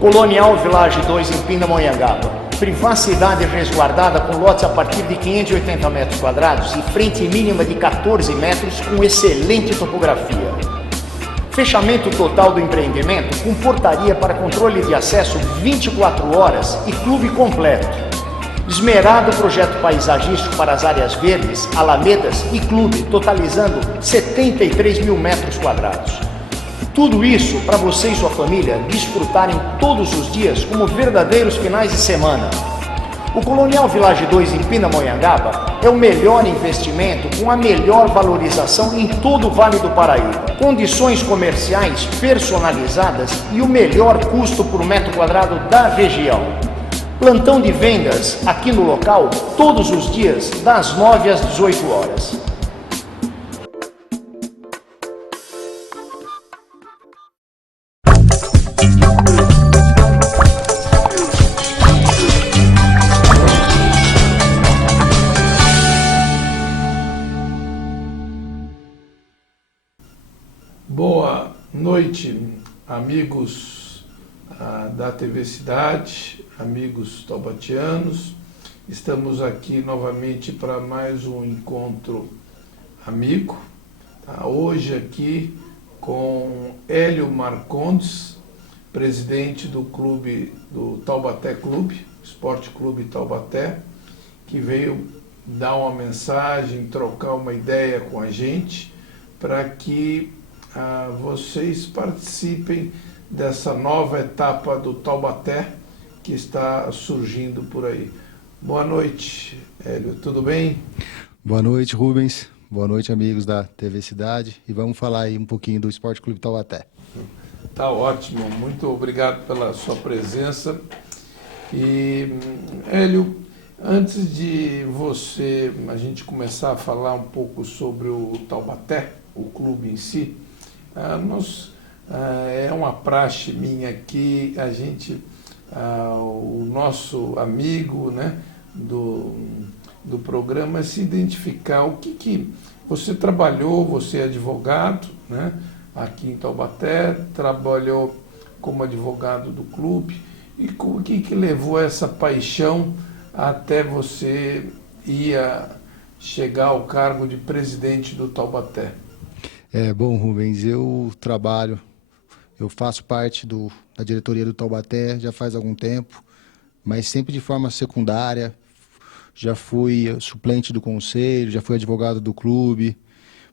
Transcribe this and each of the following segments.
Colonial Village 2 em Pindamonhangaba. Privacidade resguardada com lotes a partir de 580 metros quadrados e frente mínima de 14 metros com excelente topografia. Fechamento total do empreendimento com portaria para controle de acesso 24 horas e clube completo. Esmerado projeto paisagístico para as áreas verdes, alamedas e clube, totalizando 73 mil metros quadrados. Tudo isso para você e sua família desfrutarem todos os dias como verdadeiros finais de semana. O Colonial Village 2 em Pindamonhangaba é o melhor investimento com a melhor valorização em todo o Vale do Paraíba. Condições comerciais personalizadas e o melhor custo por metro quadrado da região. Plantão de vendas aqui no local todos os dias das 9 às 18 horas. Boa noite, amigos da TV Cidade, amigos taubatianos. Estamos aqui novamente para mais um encontro amigo. Hoje aqui com Hélio Marcondes, presidente do clube, do Taubaté Clube, Esporte Clube Taubaté, que veio dar uma mensagem, trocar uma ideia com a gente, para que vocês participem dessa nova etapa do Taubaté que está surgindo por aí. Boa noite, Hélio, tudo bem? Boa noite, Rubens. Boa noite, amigos da TV Cidade. E vamos falar aí um pouquinho do Esporte Clube Taubaté. Tá ótimo, muito obrigado pela sua presença. E, Hélio, antes de a gente começar a falar um pouco sobre o Taubaté, o clube em si, é uma praxe minha que a gente, o nosso amigo, né, do programa, se identificar o que você trabalhou, você é advogado, né, aqui em Taubaté, trabalhou como advogado do clube, e o que levou essa paixão até você chegar ao cargo de presidente do Taubaté? Bom, Rubens, eu faço parte da diretoria do Taubaté já faz algum tempo, mas sempre de forma secundária. Já fui suplente do conselho, já fui advogado do clube,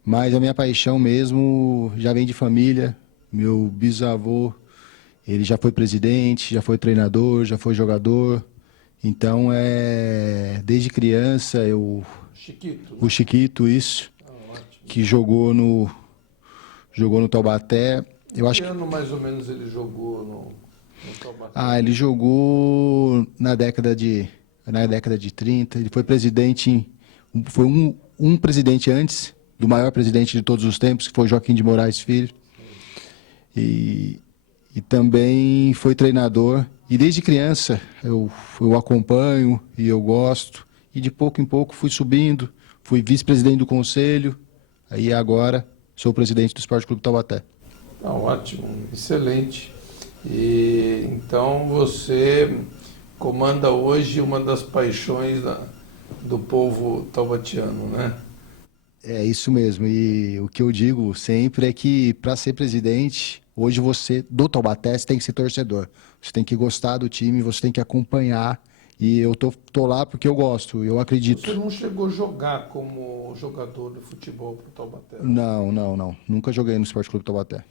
mas a minha paixão mesmo já vem de família. Meu bisavô, ele já foi presidente, já foi treinador, já foi jogador. Então, desde criança, o Chiquito, isso, que jogou no Taubaté. Que ano mais ou menos ele jogou no Taubaté? Ele jogou na década de 30. Ele foi presidente, foi um presidente antes do maior presidente de todos os tempos, que foi Joaquim de Moraes Filho. E também foi treinador. E desde criança eu acompanho e eu gosto. E de pouco em pouco fui subindo, fui vice-presidente do conselho. Aí agora sou presidente do Esporte Clube Taubaté. Ótimo, excelente. E então você comanda hoje uma das paixões do povo taubatiano, né? É isso mesmo. E o que eu digo sempre é que para ser presidente, hoje você do Taubaté você tem que ser torcedor. Você tem que gostar do time, você tem que acompanhar. E eu tô lá porque eu gosto, eu acredito. Você não chegou a jogar como jogador de futebol para o Taubaté? Não. Nunca joguei no Esporte Clube Taubaté.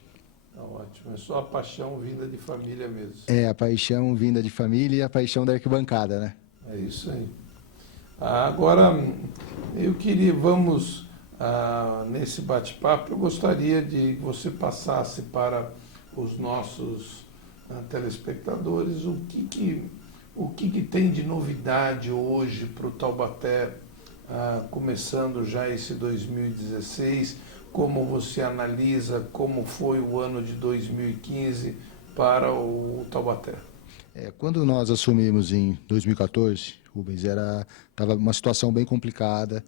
Ótimo. É só a paixão vinda de família mesmo. A paixão vinda de família e a paixão da arquibancada, né? É isso aí. Agora, nesse bate-papo, eu gostaria de que você passasse para os nossos telespectadores o que tem de novidade hoje para o Taubaté, começando já esse 2016, como você analisa como foi o ano de 2015 para o Taubaté? Quando nós assumimos em 2014, Rubens, estava uma situação bem complicada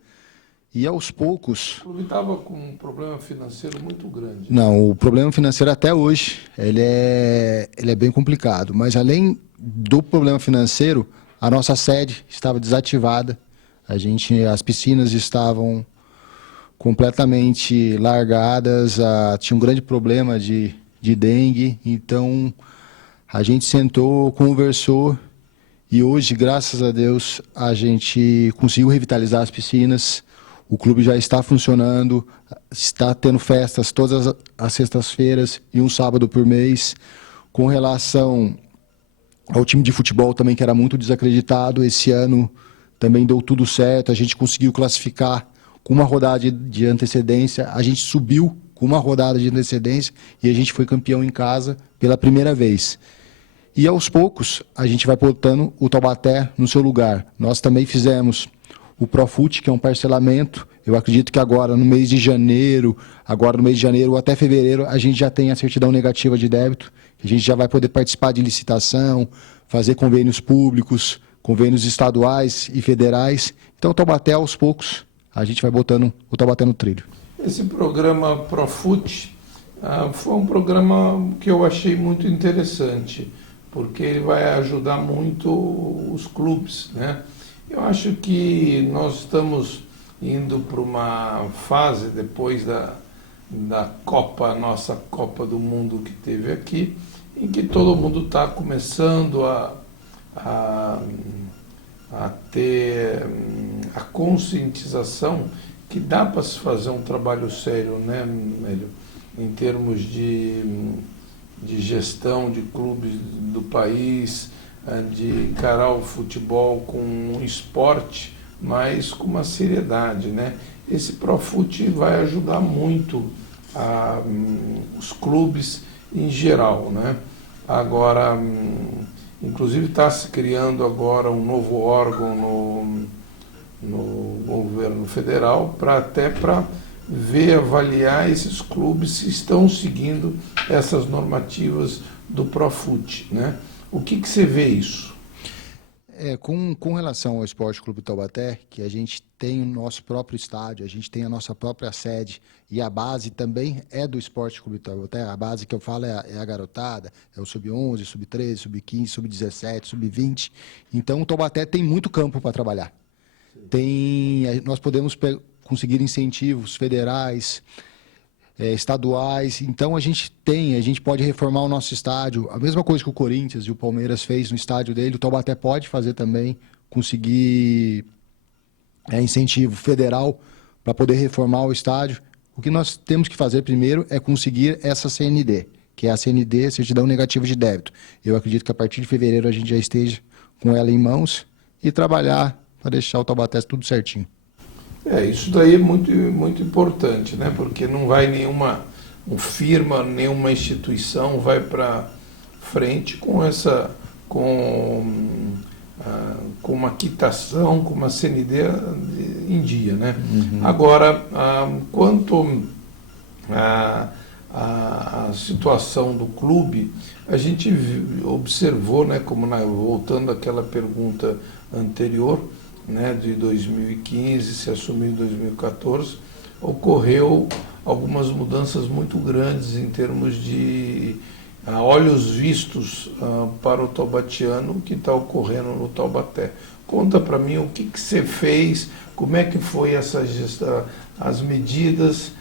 E aos poucos... O clube estava com um problema financeiro muito grande. Não, o problema financeiro até hoje, ele é bem complicado. Mas além do problema financeiro, a nossa sede estava desativada. As piscinas estavam completamente largadas, tinha um grande problema de dengue. Então, a gente sentou, conversou e hoje, graças a Deus, a gente conseguiu revitalizar as piscinas. O clube já está funcionando, está tendo festas todas as sextas-feiras e um sábado por mês. Com relação ao time de futebol também, que era muito desacreditado, esse ano também deu tudo certo. A gente conseguiu classificar com uma rodada de antecedência, a gente subiu com uma rodada de antecedência e a gente foi campeão em casa pela primeira vez. E aos poucos, a gente vai botando o Taubaté no seu lugar. Nós também fizemos o Profut, que é um parcelamento. Eu acredito que agora, no mês de janeiro ou até fevereiro, a gente já tem a certidão negativa de débito. A gente já vai poder participar de licitação, fazer convênios públicos, convênios estaduais e federais. Então, o Taubaté, aos poucos, a gente vai botando o Taubaté no trilho. Esse programa Profut foi um programa que eu achei muito interessante, porque ele vai ajudar muito os clubes, né? Eu acho que nós estamos indo para uma fase, depois da Copa, nossa Copa do Mundo que teve aqui, em que todo mundo está começando a ter a conscientização que dá para se fazer um trabalho sério, né, Mélio, em termos de gestão de clubes do país, de encarar o futebol com um esporte, mas com uma seriedade, né? Esse Profut vai ajudar muito os clubes em geral, né? Agora, inclusive está se criando agora um novo órgão no governo federal para ver, avaliar esses clubes se estão seguindo essas normativas do Profut, né? O que você vê isso? Com relação ao Esporte Clube Taubaté, que a gente tem o nosso próprio estádio, a gente tem a nossa própria sede, e a base também é do Esporte Clube Taubaté. A base que eu falo é a garotada, é o Sub-11, Sub-13, Sub-15, Sub-17, Sub-20. Então, o Taubaté tem muito campo para trabalhar. Nós podemos conseguir incentivos federais, estaduais. Então, a gente pode reformar o nosso estádio. A mesma coisa que o Corinthians e o Palmeiras fez no estádio dele, o Taubaté pode fazer também, conseguir incentivo federal para poder reformar o estádio. O que nós temos que fazer primeiro é conseguir essa CND, que é a CND, Certidão Negativa de Débito. Eu acredito que a partir de fevereiro a gente já esteja com ela em mãos e trabalhar para deixar o Taubaté tudo certinho. Isso daí é muito, muito importante, né? Porque não vai nenhuma firma, nenhuma instituição vai para frente com uma quitação, com uma CND em dia, né? Uhum. Agora, quanto à situação do clube, a gente observou, né, voltando àquela pergunta anterior, né, de 2015, se assumiu em 2014, ocorreu algumas mudanças muito grandes em termos de olhos vistos para o taubatiano que está ocorrendo no Taubaté. Conta para mim o que você fez, como é que foi essa gestão, as medidas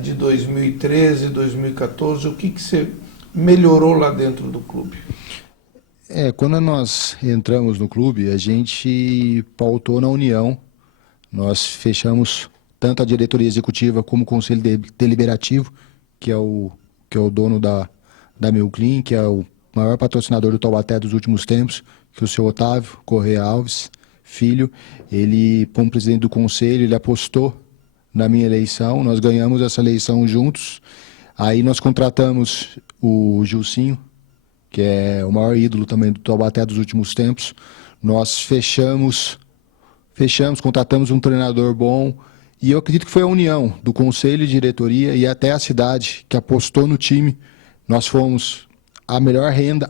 de 2013, 2014, o que você melhorou lá dentro do clube? Quando nós entramos no clube, a gente pautou na união. Nós fechamos tanto a diretoria executiva como o conselho deliberativo, que é o dono da Milclean, que é o maior patrocinador do Taubaté dos últimos tempos, que é o seu Otávio Correia Alves, filho. Ele, como presidente do conselho, ele apostou na minha eleição. Nós ganhamos essa eleição juntos. Aí nós contratamos o Gilcinho, que é o maior ídolo também do Taubaté dos últimos tempos. Nós fechamos, contratamos um treinador bom, e eu acredito que foi a união do conselho e diretoria e até a cidade que apostou no time. Nós fomos a maior renda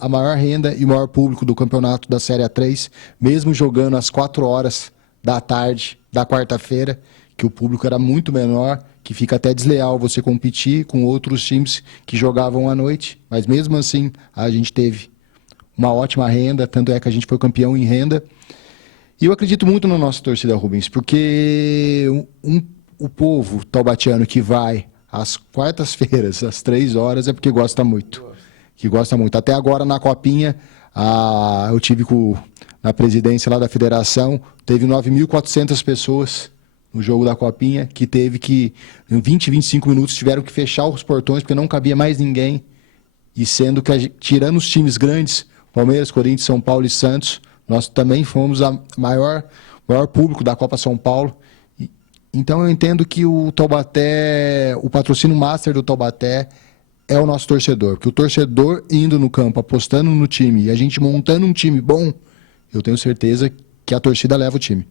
e o maior público do campeonato da Série A3, mesmo jogando às 4 horas da tarde da quarta-feira, que o público era muito menor, que fica até desleal você competir com outros times que jogavam à noite, mas mesmo assim a gente teve uma ótima renda, tanto é que a gente foi campeão em renda. E eu acredito muito na nossa torcida, Rubens, porque o povo taubatiano que vai às quartas-feiras, às 3 horas, é porque gosta muito. Que gosta muito. Até agora, na Copinha, eu tive na presidência lá da federação, teve 9.400 pessoas no jogo da Copinha, que teve que, em 20, 25 minutos, tiveram que fechar os portões, porque não cabia mais ninguém. E sendo que, tirando os times grandes, Palmeiras, Corinthians, São Paulo e Santos, nós também fomos o maior público da Copa São Paulo. Então eu entendo que o Taubaté, o patrocínio master do Taubaté é o nosso torcedor. Porque o torcedor indo no campo, apostando no time, e a gente montando um time bom, eu tenho certeza que a torcida leva o time.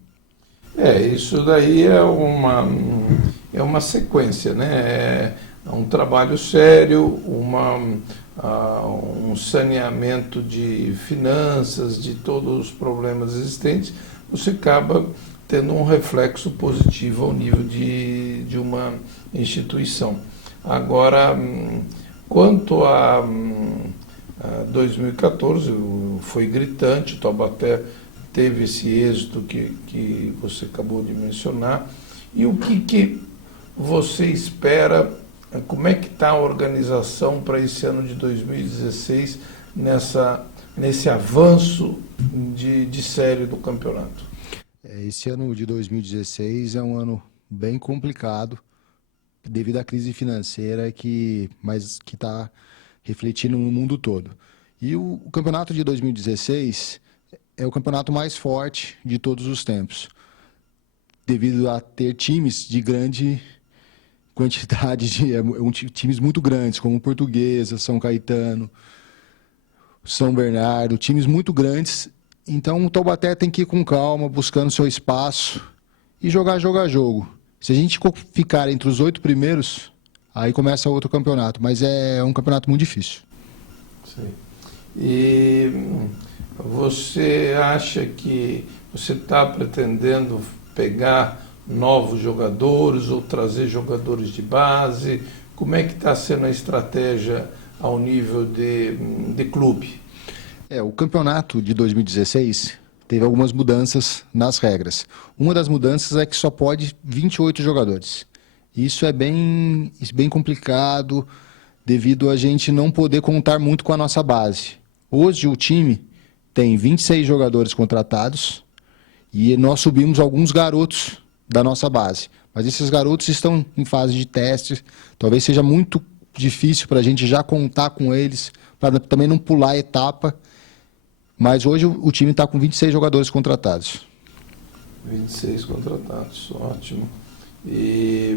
Isso daí é uma sequência, né? É um trabalho sério, um saneamento de finanças, de todos os problemas existentes, você acaba tendo um reflexo positivo ao nível de uma instituição. Agora, quanto a 2014, foi gritante, o Taubaté teve esse êxito que você acabou de mencionar. E o que você espera, como é que está a organização para esse ano de 2016, nesse avanço de série do campeonato? Esse ano de 2016 é um ano bem complicado, devido à crise financeira mas que está refletindo no mundo todo. E o campeonato de 2016 é o campeonato mais forte de todos os tempos, devido a ter times de grande quantidade, times muito grandes, como Portuguesa, São Caetano, São Bernardo, times muito grandes. Então o Taubaté tem que ir com calma, buscando seu espaço e jogar jogo. Se a gente ficar entre os 8 primeiros, aí começa outro campeonato, mas é um campeonato muito difícil. Sim. E você acha que você está pretendendo pegar novos jogadores ou trazer jogadores de base? Como é que está sendo a estratégia ao nível de clube? O campeonato de 2016 teve algumas mudanças nas regras. Uma das mudanças é que só pode 28 jogadores. Isso é bem complicado, devido a gente não poder contar muito com a nossa base. Hoje o time tem 26 jogadores contratados e nós subimos alguns garotos da nossa base. Mas esses garotos estão em fase de teste. Talvez seja muito difícil para a gente já contar com eles, para também não pular a etapa. Mas hoje o time está com 26 jogadores contratados. 26 contratados, ótimo. E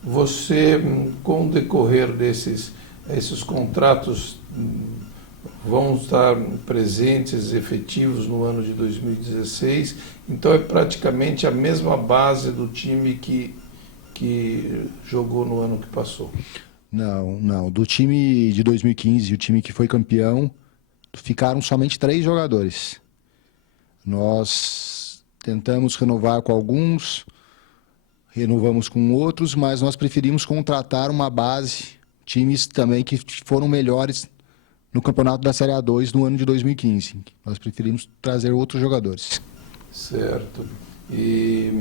você, com o decorrer esses contratos, vão estar presentes, efetivos no ano de 2016. Então é praticamente a mesma base do time que jogou no ano que passou. Não. Do time de 2015, o time que foi campeão, ficaram somente 3 jogadores. Nós tentamos renovar com alguns, renovamos com outros, mas nós preferimos contratar uma base, times também que foram melhores no campeonato da Série A2 no ano de 2015. Nós preferimos trazer outros jogadores. Certo. E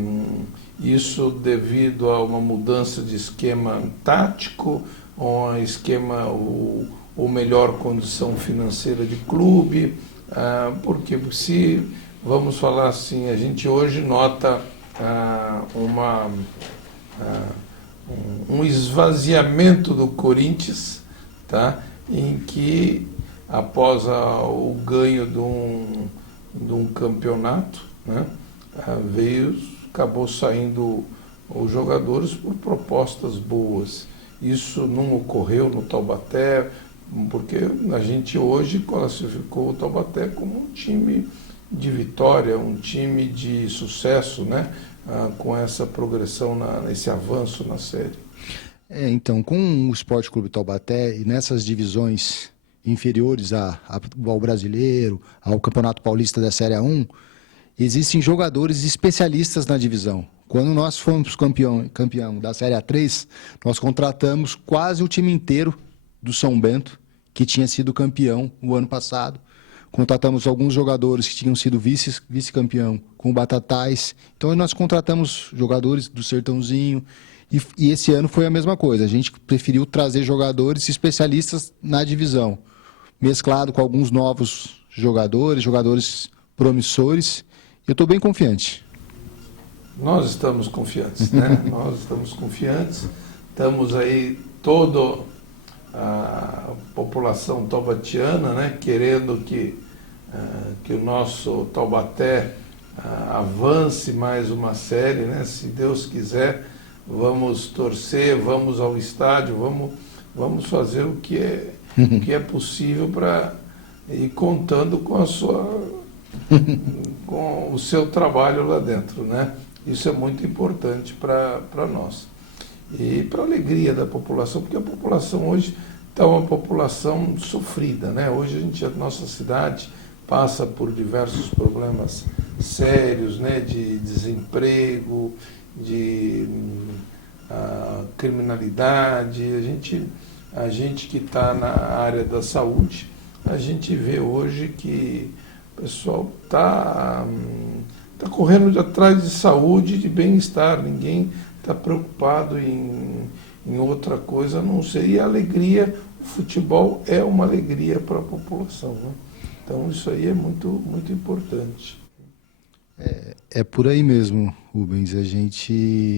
isso devido a uma mudança de esquema tático, ou um esquema ou melhor condição financeira de clube, porque se, vamos falar assim, a gente hoje nota um esvaziamento do Corinthians, tá? Em que após o ganho de um campeonato, né, acabou saindo os jogadores por propostas boas. Isso não ocorreu no Taubaté, porque a gente hoje classificou o Taubaté como um time de vitória, um time de sucesso, né? Com essa progressão, nesse avanço na série. Então, com o Esporte Clube Taubaté e nessas divisões inferiores ao Brasileiro, ao Campeonato Paulista da Série A1, existem jogadores especialistas na divisão, Quando nós fomos campeão da Série A3, nós contratamos quase o time inteiro do São Bento, que tinha sido campeão o ano passado. Contratamos alguns jogadores que tinham sido vice-campeão com o Batatais. Então, nós contratamos jogadores do Sertãozinho. E esse ano foi a mesma coisa. A gente preferiu trazer jogadores especialistas na divisão, mesclado com alguns novos jogadores promissores. Eu estou bem confiante. Nós estamos confiantes, né? Nós estamos confiantes. Estamos aí toda a população taubatiana, né? Querendo que o nosso Taubaté avance mais uma série, né? Se Deus quiser, vamos torcer, vamos ao estádio, vamos fazer o que é possível para ir contando com com o seu trabalho lá dentro, né? Isso é muito importante para nós. E para a alegria da população, porque a população hoje está uma população sofrida, né? Hoje a nossa cidade passa por diversos problemas sérios, né? De desemprego, de criminalidade. A gente que está na área da saúde, a gente vê hoje que o pessoal está correndo atrás de saúde, de bem-estar. Ninguém está preocupado em outra coisa, a não ser. E a alegria, o futebol é uma alegria para a população, né? Então isso aí é muito, muito importante. É por aí mesmo, Rubens.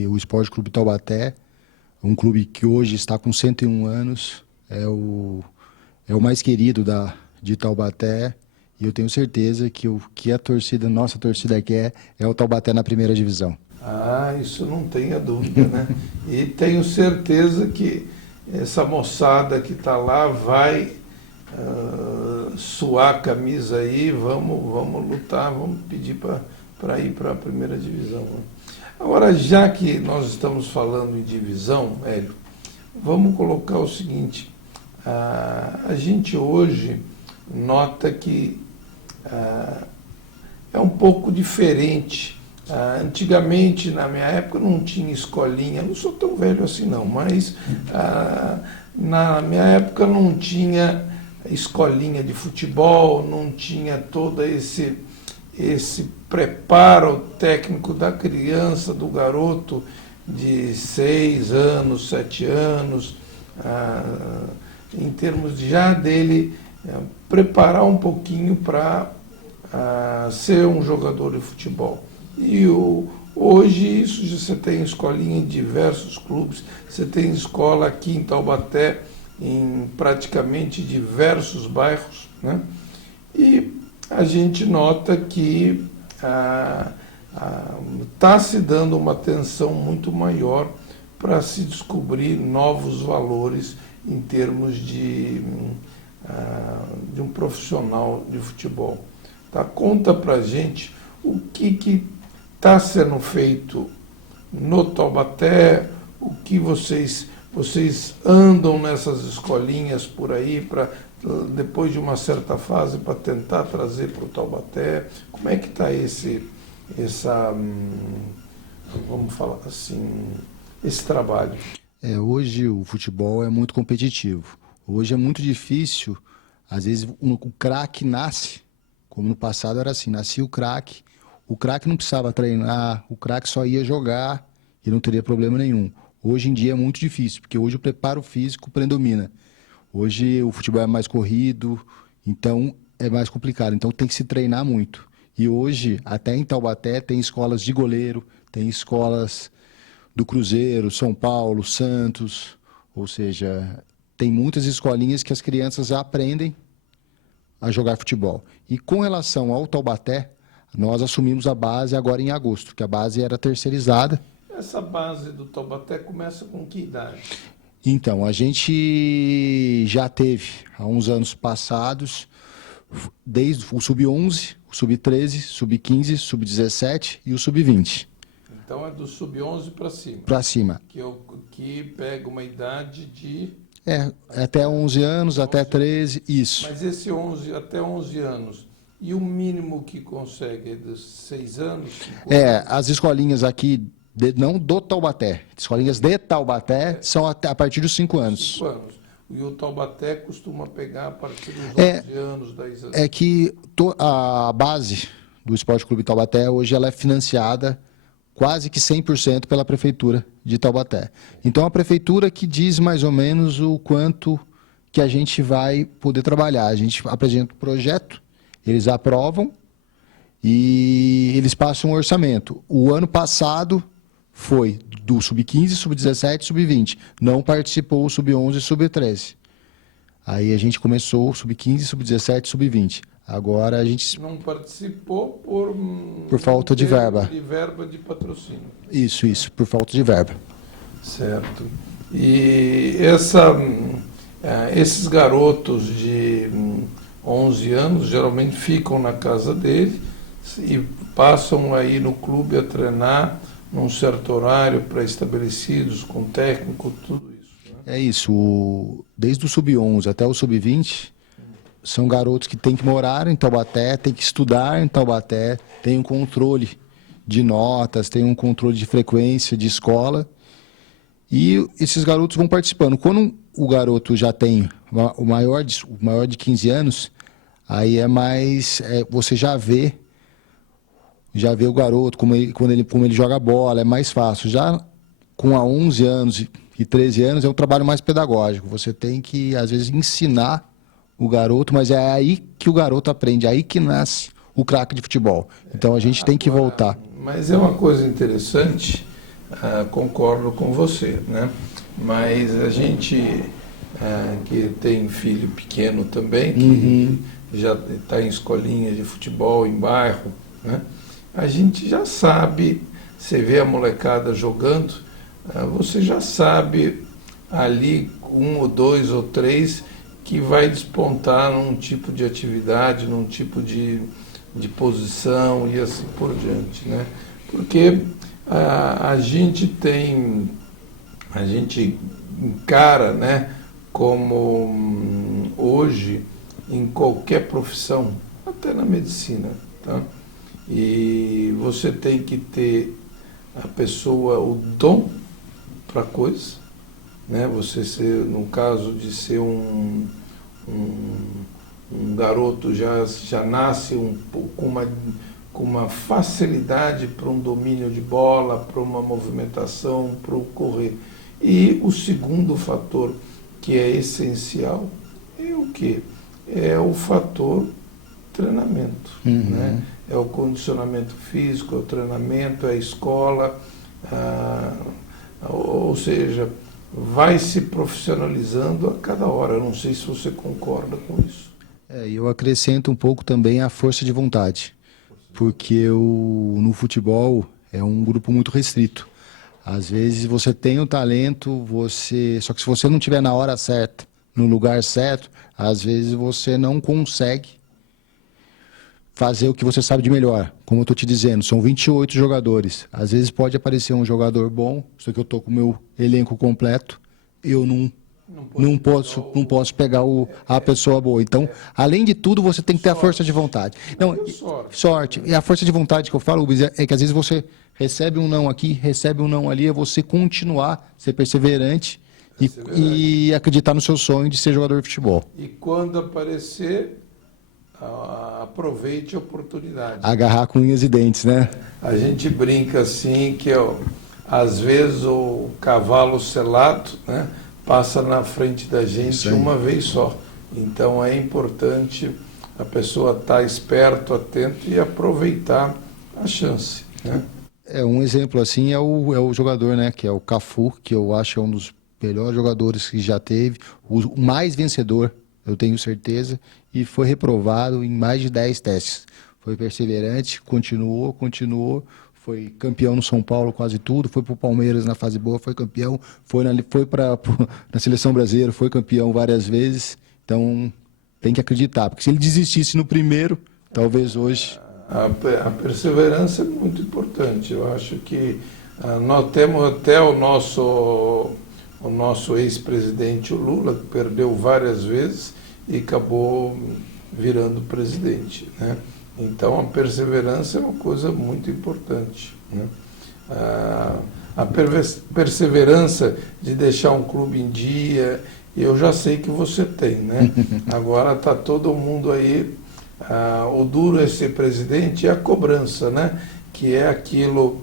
O Esporte Clube Taubaté, um clube que hoje está com 101 anos, é o mais querido de Taubaté. E eu tenho certeza que o que nossa torcida quer é o Taubaté na primeira divisão. Isso não tenha dúvida, né? E tenho certeza que essa moçada que está lá vai suar a camisa aí, vamos lutar, vamos pedir para ir para a primeira divisão, né? Agora, já que nós estamos falando em divisão, Hélio, vamos colocar o seguinte: a gente hoje nota que é um pouco diferente. Antigamente, na minha época, não tinha escolinha, não sou tão velho assim não, mas na minha época não tinha escolinha de futebol, não tinha todo esse preparo técnico da criança, do garoto de 6 anos, 7 anos, em termos já dele preparar um pouquinho para ser um jogador de futebol. E hoje isso você tem escolinha em diversos clubes, você tem escola aqui em Taubaté, em praticamente diversos bairros, né? E a gente nota que está se dando uma atenção muito maior para se descobrir novos valores em termos de um profissional de futebol. Tá? Conta para a gente o que está sendo feito no Taubaté, o que vocês andam nessas escolinhas por aí, para depois de uma certa fase, para tentar trazer para o Taubaté. Como é que está vamos falar assim, esse trabalho? Hoje o futebol é muito competitivo. Hoje é muito difícil, às vezes o craque nasce, como no passado era assim, nascia o craque não precisava treinar, o craque só ia jogar e não teria problema nenhum. Hoje em dia é muito difícil, porque hoje o preparo físico predomina. Hoje o futebol é mais corrido, então é mais complicado, então tem que se treinar muito. E hoje, até em Taubaté, tem escolas de goleiro, tem escolas do Cruzeiro, São Paulo, Santos, ou seja, tem muitas escolinhas que as crianças aprendem a jogar futebol. E com relação ao Taubaté, nós assumimos a base agora em agosto, que a base era terceirizada. Essa base do Taubaté começa com que idade? Então, a gente já teve, há uns anos passados, desde o Sub-11, o Sub-13, Sub-15, Sub-17 e o Sub-20. Então é do Sub-11 para cima? Para cima. Que pega uma idade de... até 11 anos, até 13, isso. Mas esse até 11 anos, e o mínimo que consegue é dos 6 anos? As escolinhas aqui Não do Taubaté. Escolinhas de Taubaté são a partir dos 5 anos. 5 anos. E o Taubaté costuma pegar a partir dos 11 anos, 10 anos. É que a base do Esporte Clube Taubaté, hoje ela é financiada quase que 100% pela Prefeitura de Taubaté. Então, a Prefeitura que diz mais ou menos o quanto que a gente vai poder trabalhar. A gente apresenta o projeto, eles aprovam e eles passam um orçamento. O ano passado foi do Sub-15, Sub-17 e Sub-20. Não participou o Sub-11 e Sub-13. Aí a gente começou o Sub-15, Sub-17 e Sub-20. Agora a gente... Não participou por falta de verba. De verba de patrocínio. Isso, por falta de verba. Certo. E esses garotos de 11 anos geralmente ficam na casa dele e passam aí no clube a treinar num certo horário pré-estabelecidos, com técnico, tudo isso. Né? É isso. Desde o Sub-11 até o Sub-20, são garotos que têm que morar em Taubaté, têm que estudar em Taubaté, têm um controle de notas, têm um controle de frequência de escola. E esses garotos vão participando. Quando o garoto já tem o maior de 15 anos, aí é mais... você já vê o garoto, como ele joga bola, é mais fácil. Já com 11 anos e 13 anos é um trabalho mais pedagógico. Você tem que, às vezes, ensinar o garoto, mas é aí que o garoto aprende, é aí que nasce o craque de futebol. Então a gente tem que voltar. Mas é uma coisa interessante, concordo com você, né? Mas a gente que tem filho pequeno também, que já está em escolinha de futebol, em bairro, né? A gente já sabe, você vê a molecada jogando, você já sabe ali 1 ou 2 ou 3 que vai despontar num tipo de atividade, num tipo de posição e assim por diante, né? Porque a gente encara, né, como hoje em qualquer profissão, até na medicina, tá? E você tem que ter a pessoa, o dom para a coisa, né? Você ser, no caso de ser um garoto já nasce com uma facilidade para um domínio de bola, para uma movimentação, para o correr. E o segundo fator que é essencial é o quê? É o fator treinamento, né? É o condicionamento físico, é o treinamento, é a escola, ou seja, vai se profissionalizando a cada hora. Eu não sei se você concorda com isso. Eu acrescento um pouco também a força de vontade, porque no futebol é um grupo muito restrito. Às vezes você tem o talento, só que se você não estiver na hora certa, no lugar certo, às vezes você não consegue fazer o que você sabe de melhor. Como eu estou te dizendo, são 28 jogadores. Às vezes pode aparecer um jogador bom, só que eu estou com o meu elenco completo, eu não posso pegar a pessoa boa. Então, além de tudo, você tem que ter a força de vontade. Não, sorte. E a força de vontade que eu falo, é que às vezes você recebe um não aqui, recebe um não ali, é você continuar, ser perseverante e acreditar no seu sonho de ser jogador de futebol. E quando aparecer, aproveite a oportunidade. Agarrar com unhas e dentes, né? A gente brinca assim que às vezes o cavalo selado, né, passa na frente da gente uma vez só. Então é importante a pessoa estar esperto, atento e aproveitar a chance, né? Um exemplo assim é o jogador, né, que é o Cafu, que eu acho um dos melhores jogadores que já teve, o mais vencedor, eu tenho certeza, e foi reprovado em mais de 10 testes. Foi perseverante, continuou, foi campeão no São Paulo quase tudo, foi para o Palmeiras na fase boa, foi campeão, foi na seleção brasileira, foi campeão várias vezes. Então tem que acreditar, porque se ele desistisse no primeiro, talvez hoje... A perseverança é muito importante. Eu acho que nós temos até o nosso ex-presidente, o Lula, que perdeu várias vezes e acabou virando presidente, né? Então a perseverança é uma coisa muito importante, né? a perseverança de deixar um clube em dia. Eu já sei que você tem, né? Agora está todo mundo aí. O duro é ser presidente e a cobrança, né? Que é aquilo.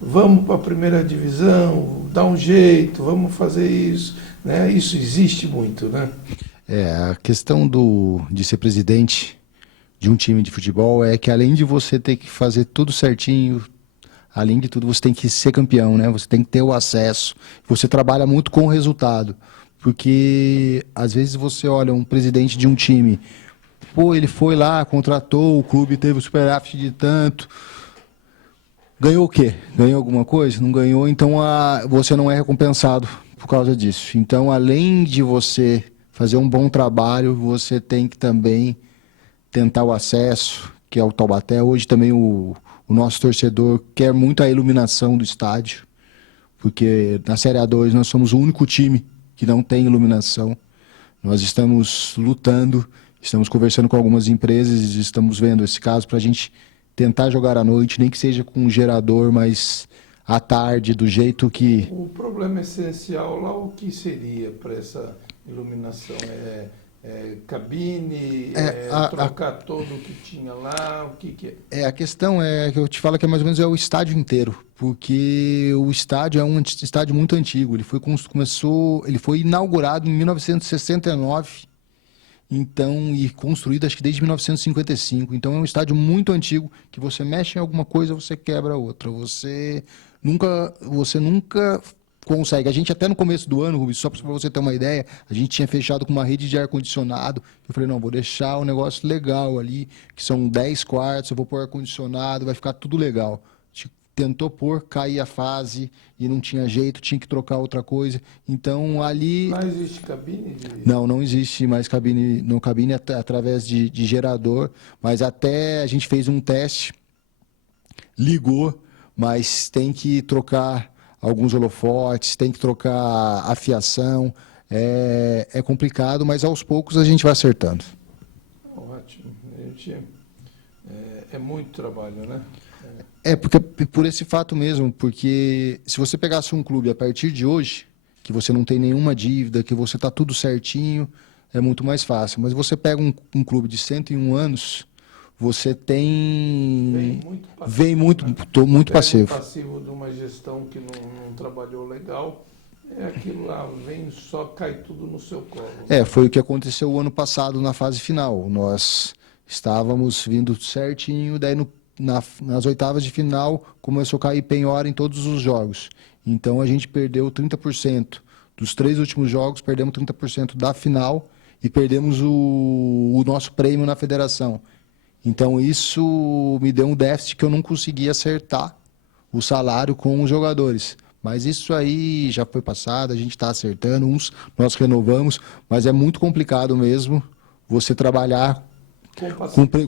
Vamos para a primeira divisão, dá um jeito, vamos fazer isso, né? Isso existe muito, né? A questão de ser presidente de um time de futebol é que além de você ter que fazer tudo certinho, além de tudo você tem que ser campeão, né? Você tem que ter o acesso, você trabalha muito com o resultado, porque às vezes você olha um presidente de um time, pô, ele foi lá, contratou, o clube teve o superávit de tanto, ganhou o quê? Ganhou alguma coisa? Não ganhou, então você não é recompensado por causa disso. Então, além de você fazer um bom trabalho, você tem que também tentar o acesso, que é o Taubaté. Hoje também o nosso torcedor quer muito a iluminação do estádio, porque na Série A2 nós somos o único time que não tem iluminação. Nós estamos lutando, estamos conversando com algumas empresas, estamos vendo esse caso para a gente tentar jogar à noite, nem que seja com um gerador, mas à tarde, do jeito que... O problema essencial lá, o que seria para essa iluminação? Cabine, trocar todo o que tinha lá, o que é? A questão é que eu te falo que mais ou menos é o estádio inteiro, porque o estádio é um estádio muito antigo, ele foi inaugurado em 1969, então, e construído acho que desde 1955, então é um estádio muito antigo, que você mexe em alguma coisa, você quebra outra, você nunca consegue. A gente até no começo do ano, Rubens, só para você ter uma ideia, a gente tinha fechado com uma rede de ar-condicionado. Eu falei, não, vou deixar um negócio legal ali, que são 10 quartos, eu vou pôr ar-condicionado, vai ficar tudo legal. Tentou pôr, cair a fase e não tinha jeito, tinha que trocar outra coisa. Então ali... Não existe cabine? Não existe mais cabine, não cabine através de gerador, mas até a gente fez um teste, ligou, mas tem que trocar alguns holofotes, tem que trocar a fiação, é complicado, mas aos poucos a gente vai acertando. Ótimo, é muito trabalho, né? Porque por esse fato mesmo, porque se você pegasse um clube a partir de hoje, que você não tem nenhuma dívida, que você está tudo certinho, é muito mais fácil. Mas você pega um clube de 101 anos, você tem... Vem muito passivo. O passivo de uma gestão que não trabalhou legal, aquilo lá, só cai tudo no seu colo. Foi o que aconteceu o ano passado na fase final. Nós estávamos vindo certinho, daí nas oitavas de final começou a cair penhora em todos os jogos. Então a gente perdeu 30%. Dos 3 últimos jogos, perdemos 30% da final e perdemos o nosso prêmio na federação. Então isso me deu um déficit que eu não consegui acertar o salário com os jogadores. Mas isso aí já foi passado, a gente está acertando, uns nós renovamos, mas é muito complicado mesmo você trabalhar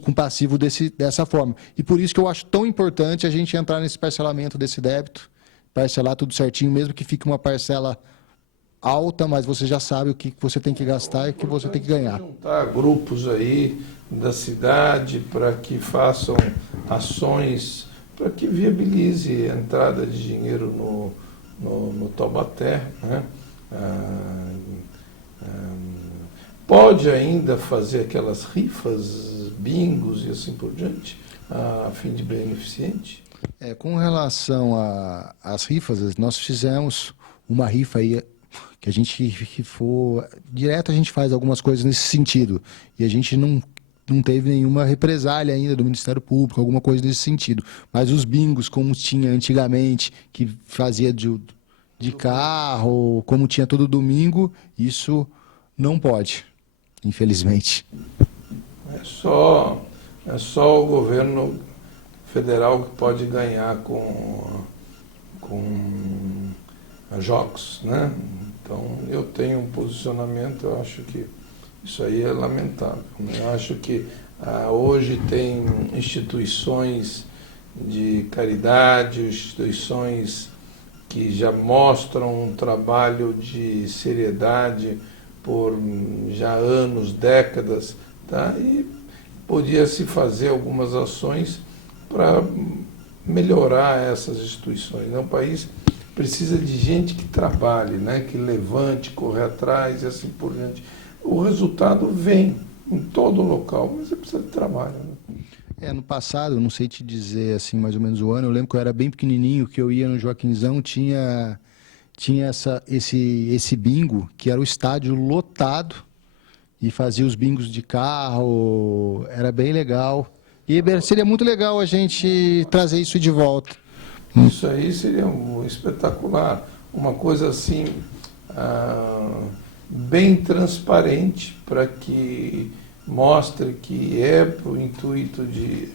com passivo dessa forma. E por isso que eu acho tão importante a gente entrar nesse parcelamento desse débito, parcelar tudo certinho, mesmo que fique uma parcela alta, mas você já sabe o que você tem que gastar e o que você tem que ganhar. Juntar grupos aí da cidade para que façam ações, para que viabilize a entrada de dinheiro no Taubaté, né? Pode ainda fazer aquelas rifas, bingos e assim por diante, a fim de beneficente? Com relação às rifas, nós fizemos uma rifa aí, que a gente direto a gente faz algumas coisas nesse sentido, e a gente não teve nenhuma represália ainda do Ministério Público, alguma coisa nesse sentido. Mas os bingos, como tinha antigamente, que fazia de carro, como tinha todo domingo, isso não pode, infelizmente. É só o governo federal que pode ganhar com jogos, né? Então, eu tenho um posicionamento, eu acho que isso aí é lamentável. Eu acho que hoje tem instituições de caridade, instituições que já mostram um trabalho de seriedade por já anos, décadas, tá? E podia se fazer algumas ações para melhorar essas instituições, né? O país precisa de gente que trabalhe, né? Que levante, corre atrás e assim por diante. O resultado vem em todo local, mas você precisa de trabalho, né? No passado, eu não sei te dizer assim mais ou menos o ano, eu lembro que eu era bem pequenininho, que eu ia no Joaquinzão, tinha esse bingo, que era o estádio lotado, e fazia os bingos de carro, era bem legal. E seria muito legal a gente trazer isso de volta. Isso aí seria espetacular, uma coisa assim, bem transparente, para que mostre que é para o intuito de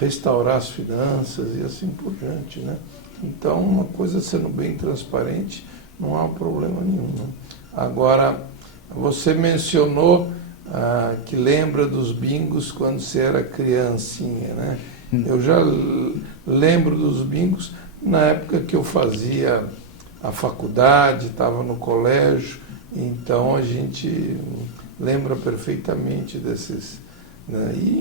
restaurar as finanças e assim por diante, né? Então, uma coisa sendo bem transparente, não há problema nenhum, né? Agora, você mencionou que lembra dos bingos quando você era criancinha, né? Eu já lembro dos bingos na época que eu fazia a faculdade, estava no colégio, então a gente lembra perfeitamente desses, né? E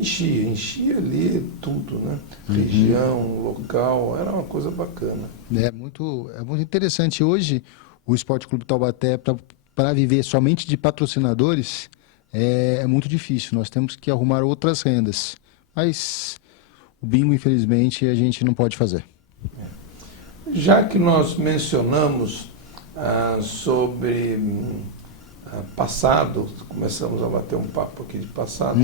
enchia ali tudo, né? Região, local, era uma coisa bacana. É muito interessante. Hoje, o Esporte Clube Taubaté, para viver somente de patrocinadores, é muito difícil. Nós temos que arrumar outras rendas. Mas o bingo, infelizmente, a gente não pode fazer. Já que nós mencionamos sobre passado, começamos a bater um papo aqui de passado,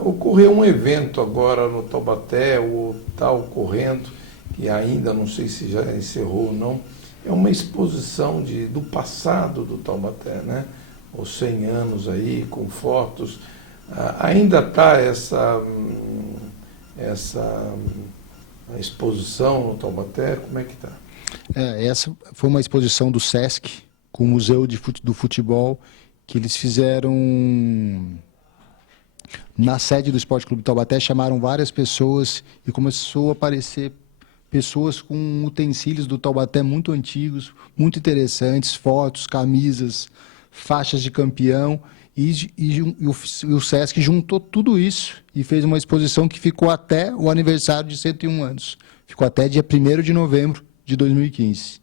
ocorreu um evento agora no Taubaté, ou está ocorrendo, que ainda não sei se já encerrou ou não, é uma exposição do passado do Taubaté, né? Os 100 anos aí, com fotos. Ainda está essa exposição no Taubaté? Como é que está? Essa foi uma exposição do Sesc, com o Museu do Futebol, que eles fizeram na sede do Esporte Clube Taubaté, chamaram várias pessoas e começou a aparecer pessoas com utensílios do Taubaté muito antigos, muito interessantes, fotos, camisas, faixas de campeão, e o Sesc juntou tudo isso e fez uma exposição que ficou até o aniversário de 101 anos. Ficou até dia 1º de novembro de 2015.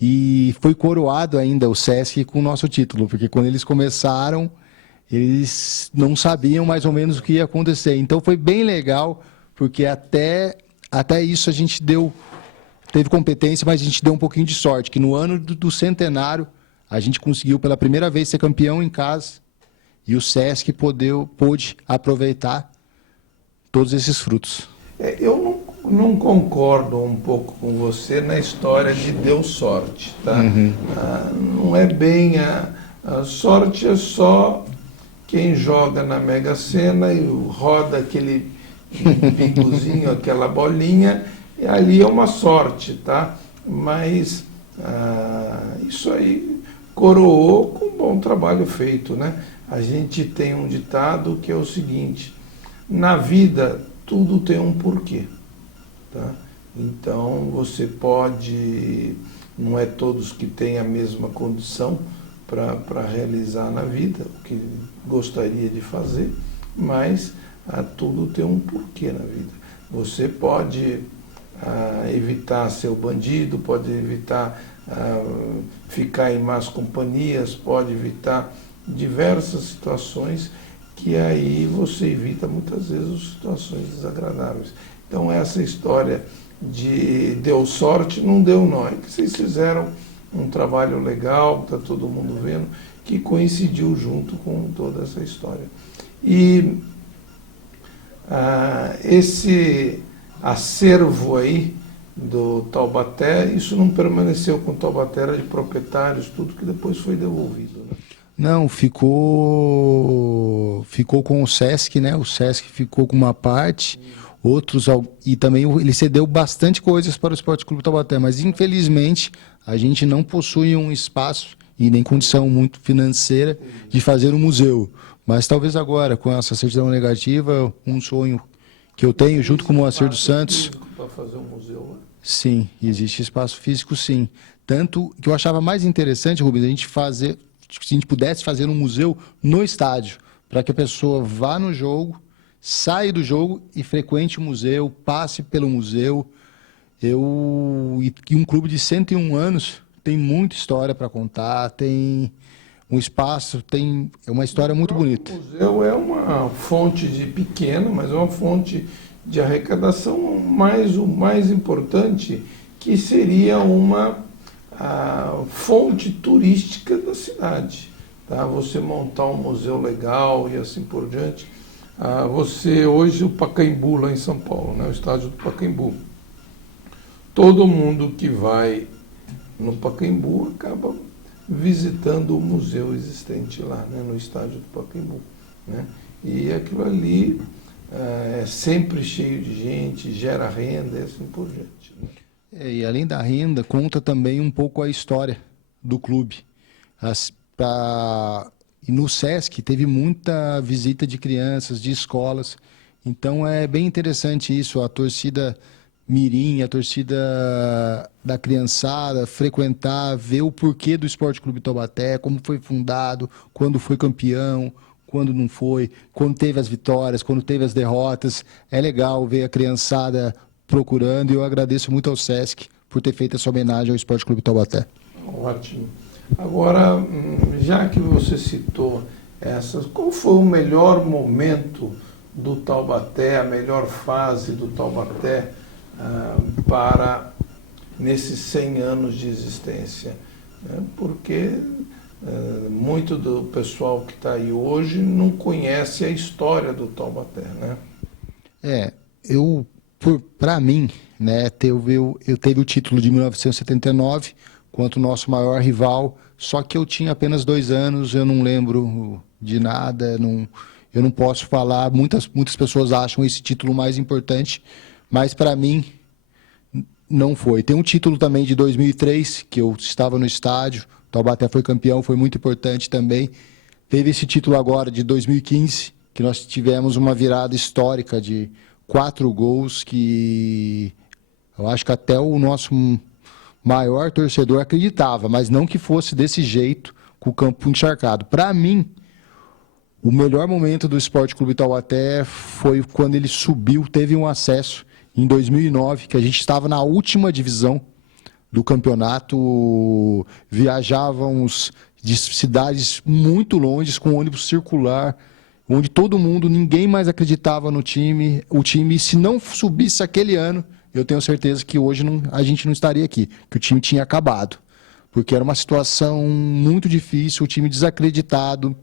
E foi coroado ainda o Sesc com o nosso título, porque quando eles começaram, eles não sabiam mais ou menos o que ia acontecer. Então foi bem legal, porque até isso a gente teve competência, mas a gente deu um pouquinho de sorte, que no ano do centenário a gente conseguiu pela primeira vez ser campeão em casa, e o Sesc pôde aproveitar todos esses frutos. Eu não concordo um pouco com você na história de deu sorte, tá? Não é bem a sorte, é só quem joga na Mega Sena e roda aquele bingozinho, aquela bolinha, e ali é uma sorte, tá? Mas isso aí coroou com um bom trabalho feito, né? A gente tem um ditado que é o seguinte: na vida tudo tem um porquê, tá? Então você pode, não é todos que têm a mesma condição para realizar na vida o que gostaria de fazer, mas tudo tem um porquê na vida. Você pode evitar ser o bandido, pode evitar ficar em más companhias, pode evitar diversas situações que aí você evita muitas vezes situações desagradáveis. Então essa história de deu sorte, não deu não, é que vocês fizeram um trabalho legal, está todo mundo vendo, que coincidiu junto com toda essa história. E esse acervo aí do Taubaté, isso não permaneceu com o Taubaté, era de proprietários, tudo que depois foi devolvido, né? Não, ficou com o Sesc, né? O Sesc ficou com uma parte, outros, e também ele cedeu bastante coisas para o Esporte Clube Taubaté, mas infelizmente a gente não possui um espaço e nem condição muito financeira de fazer um museu. Mas talvez agora, com essa certidão negativa, um sonho que eu tenho, junto com o Moacir dos Santos. Para fazer um museu, né? Sim, existe espaço físico, sim. Tanto que eu achava mais interessante, Rubens, a gente fazer, se a gente pudesse fazer um museu no estádio, para que a pessoa vá no jogo, saia do jogo e frequente o museu, passe pelo museu. E um clube de 101 anos tem muita história para contar, tem um espaço, é uma história muito bonita. O museu é uma fonte pequena, mas é uma fonte de arrecadação, o mais importante, que seria a fonte turística da cidade. Tá? Você montar um museu legal e assim por diante. Hoje, o Pacaembu, lá em São Paulo, né? O estádio do Pacaembu. Todo mundo que vai no Pacaembu acaba visitando o museu existente lá, né? No estádio do Pacaembu. Né? E aquilo ali é sempre cheio de gente, gera renda e assim por diante. Né? E além da renda, conta também um pouco a história do clube. E no Sesc teve muita visita de crianças, de escolas. Então é bem interessante isso, a torcida mirim, a torcida da criançada, frequentar, ver o porquê do Esporte Clube Taubaté, como foi fundado, quando foi campeão, quando não foi, quando teve as vitórias, quando teve as derrotas. É legal ver a criançada procurando, e eu agradeço muito ao Sesc por ter feito essa homenagem ao Esporte Clube Taubaté. Ótimo. Agora, já que você citou essas, qual foi o melhor momento do Taubaté, a melhor fase do Taubaté para nesses 100 anos de existência? Porque muito do pessoal que está aí hoje não conhece a história do Taubaté, né? Para mim, né, eu teve o título de 1979 quanto o nosso maior rival, só que eu tinha apenas 2 anos, eu não lembro de nada, eu não posso falar. Muitas pessoas acham esse título mais importante, mas para mim não foi. Tem um título também de 2003, que eu estava no estádio, o Taubaté foi campeão, foi muito importante também. Teve esse título agora de 2015, que nós tivemos uma virada histórica de 4 gols, que eu acho que até o nosso maior torcedor acreditava, mas não que fosse desse jeito, com o campo encharcado. Para mim, o melhor momento do Esporte Clube Taubaté foi quando ele subiu, teve um acesso em 2009, que a gente estava na última divisão do campeonato, viajávamos de cidades muito longe, com ônibus circular, onde todo mundo, ninguém mais acreditava no time. O time, se não subisse aquele ano, eu tenho certeza que hoje a gente não estaria aqui, que o time tinha acabado. Porque era uma situação muito difícil, o time desacreditado,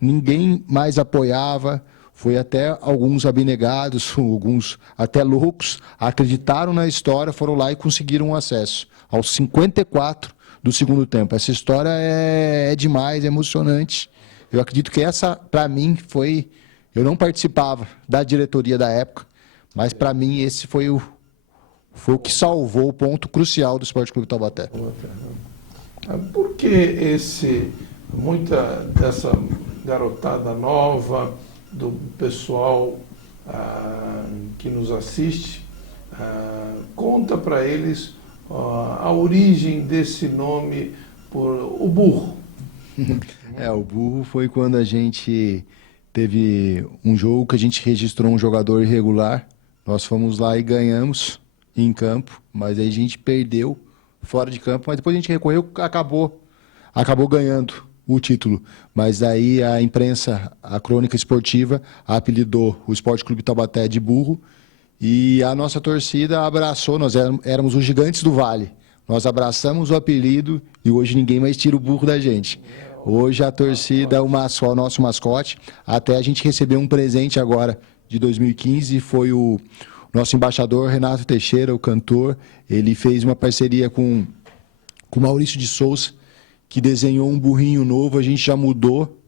ninguém mais apoiava, foi até alguns abnegados, alguns até loucos, acreditaram na história, foram lá e conseguiram um acesso aos 54 do segundo tempo. Essa história é demais, é emocionante. Eu acredito que essa, para mim, foi... Eu não participava da diretoria da época, mas para mim esse foi o que salvou o ponto crucial do Esporte Clube Taubaté. Por que muita dessa garotada nova, do pessoal que nos assiste, conta para eles a origem desse nome, por o Burro? O Burro foi quando a gente teve um jogo que a gente registrou um jogador irregular. Nós fomos lá e ganhamos em campo, mas aí a gente perdeu fora de campo, mas depois a gente recorreu, acabou ganhando o título. Mas aí a imprensa, a crônica esportiva, apelidou o Esporte Clube Taubaté de Burro, e a nossa torcida abraçou. Nós éramos os gigantes do Vale. Nós abraçamos o apelido e hoje ninguém mais tira o burro da gente. Hoje a torcida é o nosso mascote. Até a gente recebeu um presente agora de 2015, foi o nosso embaixador Renato Teixeira, o cantor. Ele fez uma parceria com o Maurício de Souza, que desenhou um burrinho novo, a gente já mudou.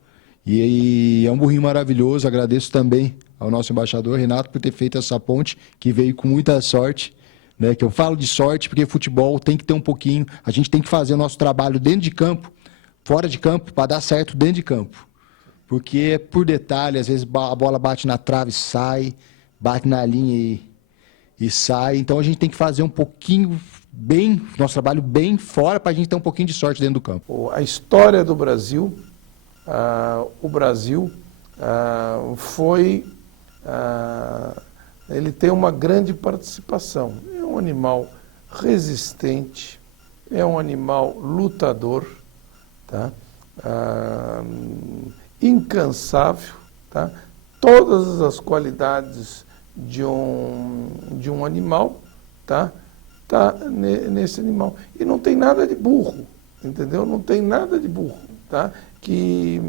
E é um burrinho maravilhoso. Agradeço também ao nosso embaixador Renato por ter feito essa ponte, que veio com muita sorte. Né? Que eu falo de sorte porque futebol tem que ter um pouquinho. A gente tem que fazer o nosso trabalho dentro de campo, fora de campo, para dar certo dentro de campo. Porque por detalhe, às vezes a bola bate na trave e sai, bate na linha e sai. Então a gente tem que fazer um pouquinho bem, nosso trabalho bem fora, para a gente ter um pouquinho de sorte dentro do campo. A história do Brasil, o Brasil foi ele tem uma grande participação. É um animal resistente, é um animal lutador, tá? Incansável, tá? Todas as qualidades de um animal, tá nesse animal. E não tem nada de burro, entendeu? Não tem nada de burro, tá? Que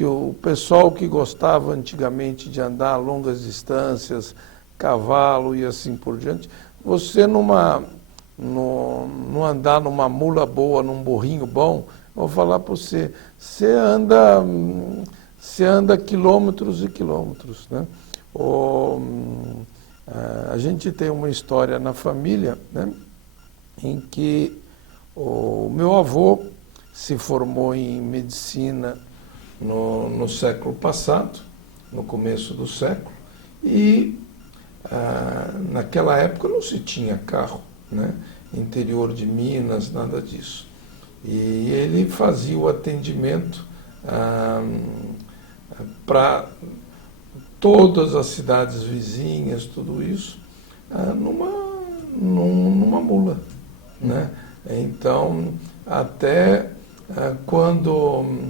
o pessoal que gostava antigamente de andar a longas distâncias, cavalo e assim por diante, você não andar numa mula boa, num burrinho bom, vou falar para você, você anda quilômetros e quilômetros, né? A gente tem uma história na família, né, em que o meu avô se formou em medicina no século passado, no começo do século, e naquela época não se tinha carro, né, interior de Minas, nada disso. E ele fazia o atendimento para todas as cidades vizinhas, tudo isso, numa mula, né? Então, até quando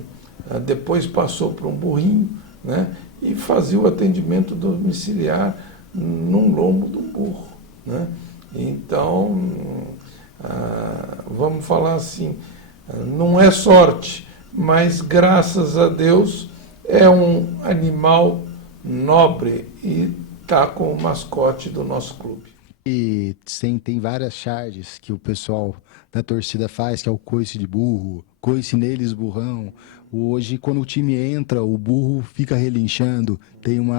depois passou para um burrinho, né? E fazia o atendimento domiciliar num lombo de um burro, né? Então, vamos falar assim, não é sorte, mas graças a Deus é um animal nobre e está com o mascote do nosso clube. E tem várias charges que o pessoal da torcida faz, que é o coice de burro, coice neles burrão. Hoje, quando o time entra, o burro fica relinchando, tem um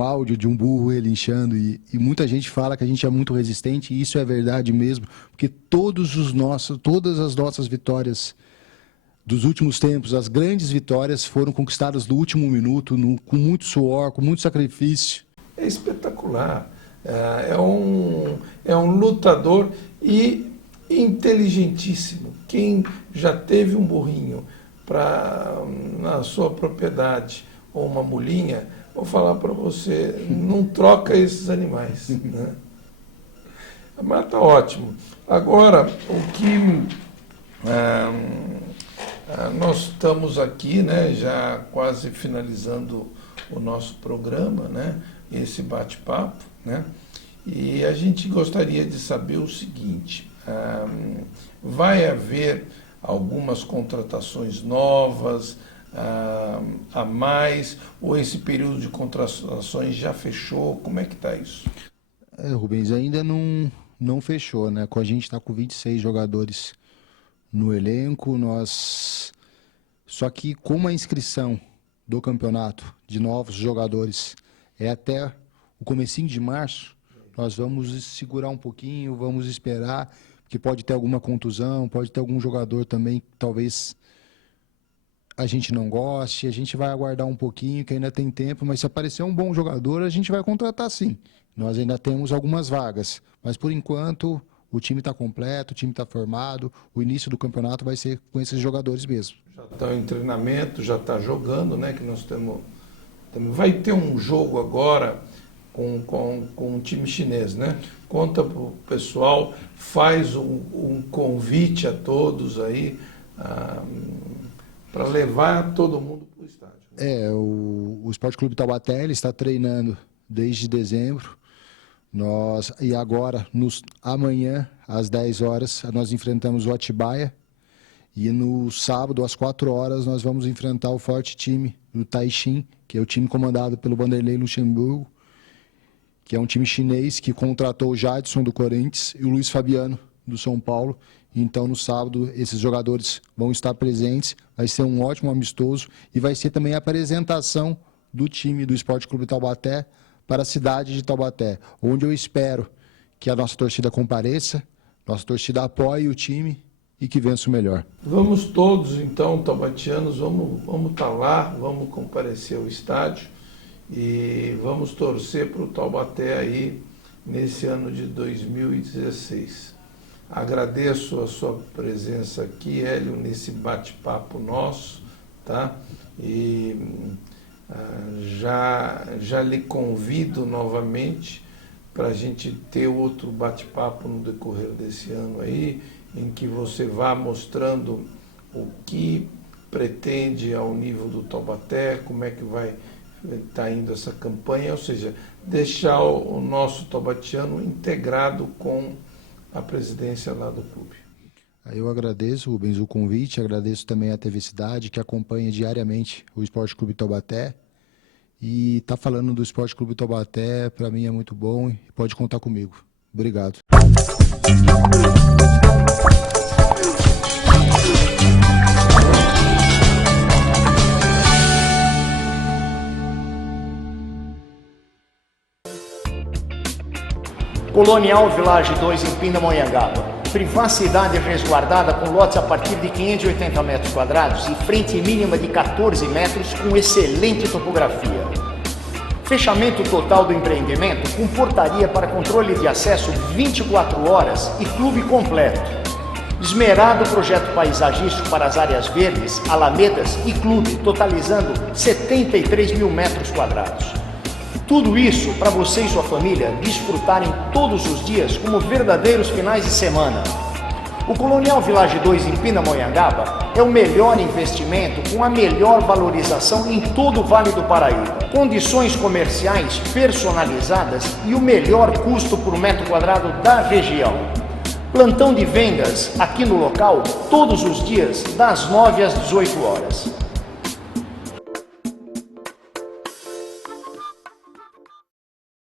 áudio de um burro relinchando e muita gente fala que a gente é muito resistente, e isso é verdade mesmo, porque todas as nossas vitórias dos últimos tempos, as grandes vitórias foram conquistadas no último minuto, com muito suor, com muito sacrifício. É espetacular. É um lutador e inteligentíssimo. Quem já teve um burrinho na sua propriedade ou uma mulinha, vou falar para você, não troca esses animais, né? Mas está ótimo. Agora, o que nós estamos aqui, né, já quase finalizando o nosso programa, né, esse bate-papo, né, e a gente gostaria de saber o seguinte: vai haver algumas contratações novas a mais, ou esse período de contratações já fechou? Como é que está isso? Rubens, ainda não fechou, né? A gente está com 26 jogadores no elenco, só que como a inscrição do campeonato de novos jogadores é até o comecinho de março, nós vamos segurar um pouquinho, vamos esperar, porque pode ter alguma contusão, pode ter algum jogador também que talvez a gente não goste, a gente vai aguardar um pouquinho, que ainda tem tempo, mas se aparecer um bom jogador, a gente vai contratar sim. Nós ainda temos algumas vagas, mas por enquanto o time está completo, o time está formado, o início do campeonato vai ser com esses jogadores mesmo. Já está em treinamento, já está jogando, né? Que nós temos. Vai ter um jogo agora com um time chinês, né? Conta para o pessoal, faz um convite a todos aí para levar todo mundo para o estádio. Né? O Esporte Clube Taubaté ele está treinando desde dezembro. E agora, amanhã, às 10 horas, nós enfrentamos o Atibaia. E no sábado, às 4 horas, nós vamos enfrentar o forte time do Taixin, que é o time comandado pelo Vanderlei Luxemburgo, que é um time chinês que contratou o Jadson do Corinthians e o Luiz Fabiano do São Paulo. Então, no sábado, esses jogadores vão estar presentes. Vai ser um ótimo amistoso e vai ser também a apresentação do time do Esporte Clube Taubaté para a cidade de Taubaté, onde eu espero que a nossa torcida compareça, nossa torcida apoie o time e que vença o melhor. Vamos todos, então, taubatianos, vamos estar lá, vamos comparecer ao estádio e vamos torcer para o Taubaté aí nesse ano de 2016. Agradeço a sua presença aqui, Hélio, nesse bate-papo nosso, tá? E já lhe convido novamente para a gente ter outro bate-papo no decorrer desse ano aí, em que você vá mostrando o que pretende ao nível do Taubaté, como é que vai estar indo essa campanha, ou seja, deixar o nosso taubatiano integrado com a presidência lá do clube. Eu agradeço, Rubens, o convite, agradeço também a TV Cidade, que acompanha diariamente o Esporte Clube Taubaté. E estar falando do Esporte Clube Taubaté, para mim é muito bom e pode contar comigo. Obrigado. Colonial Village 2 em Pindamonhangaba. Privacidade resguardada com lotes a partir de 580 metros quadrados e frente mínima de 14 metros com excelente topografia. Fechamento total do empreendimento com portaria para controle de acesso 24 horas e clube completo. Esmerado projeto paisagístico para as áreas verdes, alamedas e clube, totalizando 73 mil metros quadrados. Tudo isso para você e sua família desfrutarem todos os dias como verdadeiros finais de semana. O Colonial Village 2 em Pindamonhangaba é o melhor investimento com a melhor valorização em todo o Vale do Paraíba. Condições comerciais personalizadas e o melhor custo por metro quadrado da região. Plantão de vendas aqui no local todos os dias das 9 às 18 horas.